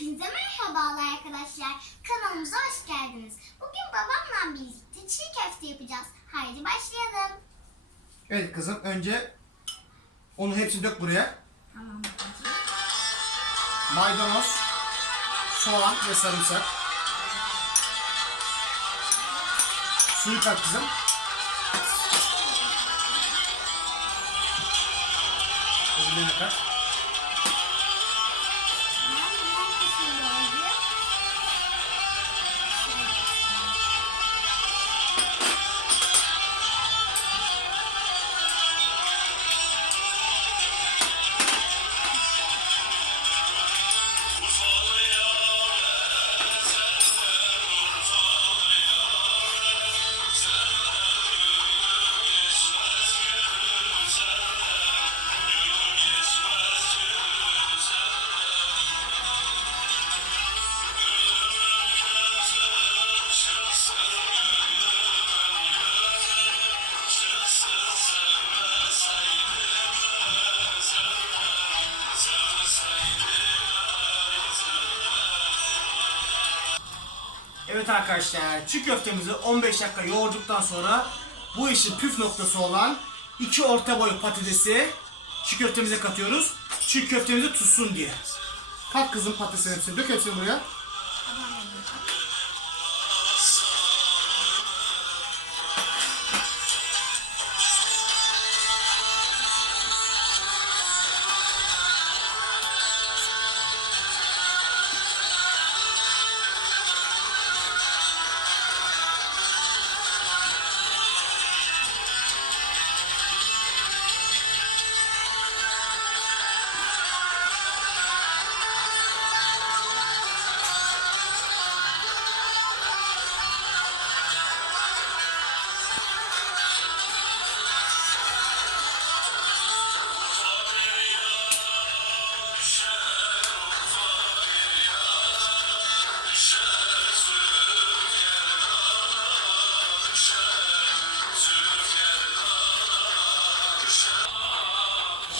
Hepinize merhabalar arkadaşlar. Kanalımıza hoş geldiniz. Bugün babamla birlikte çiğ köfte yapacağız. Haydi başlayalım. Evet kızım önce onu hepsini dök buraya. Tamam. Maydanoz, soğan ve sarımsak. Suyu kat kızım. Öbürlerine kat. Evet arkadaşlar çiğ köftemizi 15 dakika yoğurduktan sonra bu işin püf noktası olan iki orta boy patatesi çiğ köftemize katıyoruz. Çiğ köftemizi tutsun diye. Kat kızım patatesin hepsini dök hepsini buraya. Tamam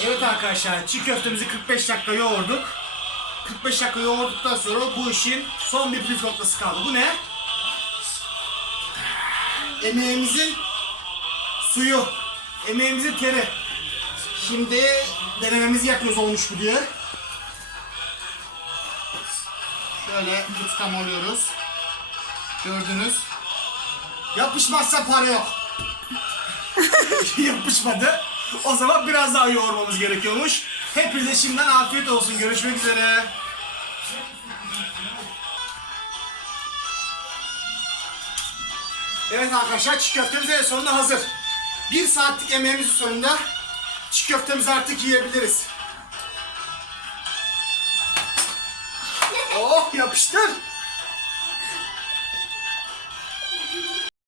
Evet arkadaşlar çiğ köftemizi 45 dakika yoğurduk. 45 dakika yoğurduktan sonra bu işin son bir püf noktası kaldı. Bu ne? Emeğimizin suyu, emeğimizin teri. Şimdi denememizi yapıyoruz olmuş mu diye. Şöyle tutam oluyoruz. Gördünüz. Yapışmazsa para yok. Yapışmadı. O zaman biraz daha yoğurmamız gerekiyormuş. Hepinize şimdiden afiyet olsun. Görüşmek üzere. Evet arkadaşlar çiğ köftemiz en sonunda hazır. Bir saatlik emeğimizin sonunda çiğ köftemizi artık yiyebiliriz. Oh yapıştır.